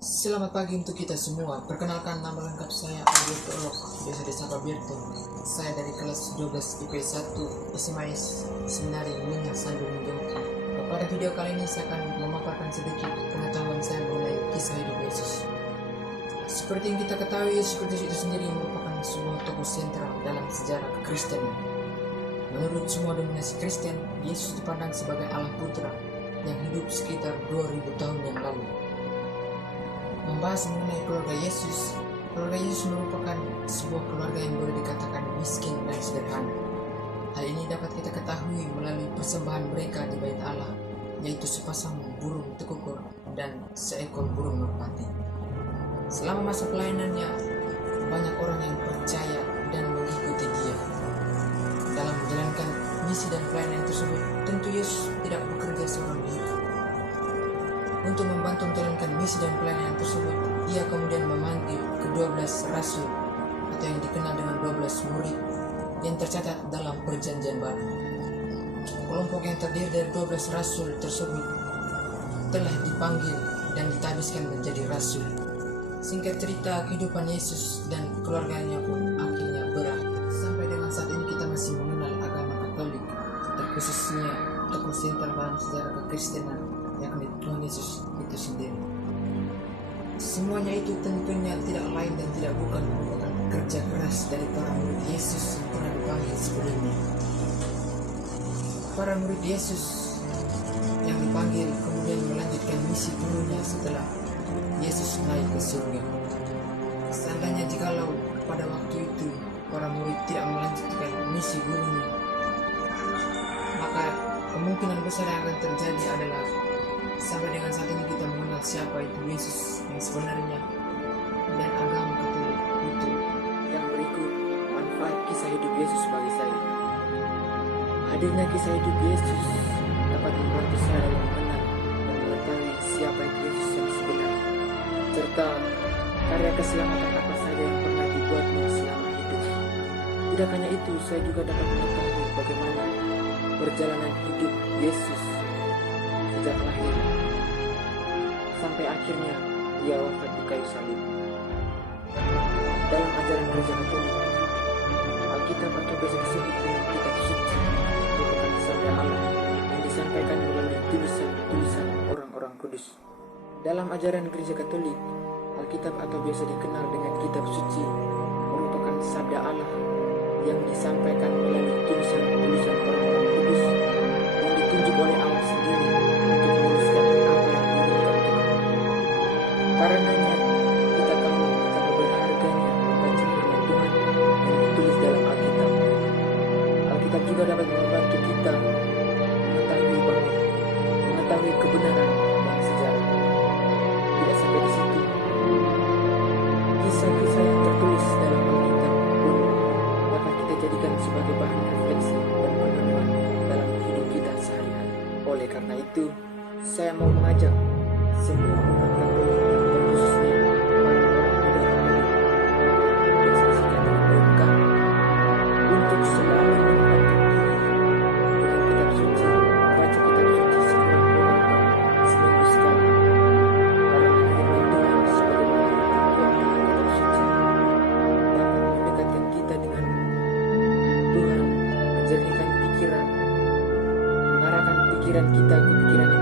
Selamat pagi untuk kita semua. Perkenalkan, nama lengkap saya Alberto Olok, biasa disapa Berto. Saya dari kelas 12 IP 1 SMAS Seminari Minyak Sandung Jember. Pada video kali ini saya akan memaparkan sedikit pengetahuan saya mengenai kisah hidup Yesus. Seperti yang kita ketahui, Yesus Kristus itu sendiri merupakan sebuah tokoh sentral dalam sejarah kekristenan. Menurut semua dominasi Kristen, Yesus dipandang sebagai Allah Putra yang hidup sekitar 2000 tahun yang lalu. Membahas mengenai keluarga Yesus merupakan sebuah keluarga yang boleh dikatakan miskin dan sederhana. Hal ini dapat kita ketahui melalui persembahan mereka di bait Allah, yaitu sepasang burung tekukur dan seekor burung merpati. Selama masa pelayanannya, banyak orang yang percaya dan mengikuti dia. Dalam menjalankan misi dan pelayanan tersebut, tentu Yesus tidak bekerja seorang diri. Untuk membantu menjalankan misi dan pelayanan tersebut, ia kemudian memanggil ke-12 rasul atau yang dikenal dengan 12 murid yang tercatat dalam Perjanjian Baru. Kelompok yang terdiri dari 12 rasul tersebut telah dipanggil dan ditabiskan menjadi rasul. Singkat cerita, kehidupan Yesus dan keluarganya pun akhirnya berakhir. Sampai dengan saat ini kita masih mengenal agama Katolik, terkhususnya tokoh sentral dalam sejarah kekristenan, yakni Tuhan Yesus itu sendiri. Semuanya itu tentunya tidak lain dan tidak bukan merupakan kerja keras dari para murid Yesus yang pernah dipanggil sebelumnya. Para murid Yesus yang dipanggil kemudian melanjutkan misi gurunya setelah Yesus naik ke surga. Seandainya jikalau pada waktu itu para murid tidak melanjutkan misi gurunya, maka kemungkinan besar yang akan terjadi adalah sampai dengan saat ini kita mengenal siapa itu Yesus yang sebenarnya dan agama Katolik itu. Yang berikut manfaat kisah hidup Yesus bagi saya. Hadirnya kisah hidup Yesus dapat membantu saya dalam mengenal dan mengetahui siapa itu Yesus yang sebenarnya, serta karya keselamatan apa saja yang pernah dibuatnya selama hidup. Tidak hanya itu, saya juga dapat mengetahui bagaimana perjalanan hidup Yesus sejak lahir sampai akhirnya ia wafat di kayu salib. Dalam ajaran Gereja Katolik, Alkitab atau biasa disebut dengan kitab suci merupakan sabda Allah yang disampaikan melalui tulisan-tulisan orang-orang kudus. Dalam ajaran Gereja Katolik, Alkitab atau biasa dikenal dengan kitab suci merupakan sabda Allah yang disampaikan melalui tulisan-tulisan orang-orang kudus yang ditunjuk oleh Allah sendiri untuk menuliskan apa yang diinginkan Tuhan. Karenanya kita tahu betapa berharganya membaca firman Tuhan yang ditulis dalam Alkitab. Alkitab juga dapat membantu kita mengetahui kebenaran dan sejarah. Tidak sampai di situ, kisah-kisah yang tertulis dalam Alkitab pun dapat kita jadikan sebagai bahan refleksi dan perenungan dalam hidup kita sehari-hari. Oleh karena itu, saya mau mengajak semua umat Katolik, terkhususnya orang-orang muda Katolik, berdiskusikan dengan baik kami untuk selalu menempatkan diri dengan kitab suci, membaca kitab suci sekurang-kurangnya seminggu sekali. Karena firman Tuhan sebagaimana yang tertuang dalam kitab suci dapat mendekatkan kita dengan Tuhan, menjernihkan pikiran, mengarahkan pikiran kita ke pikiran yang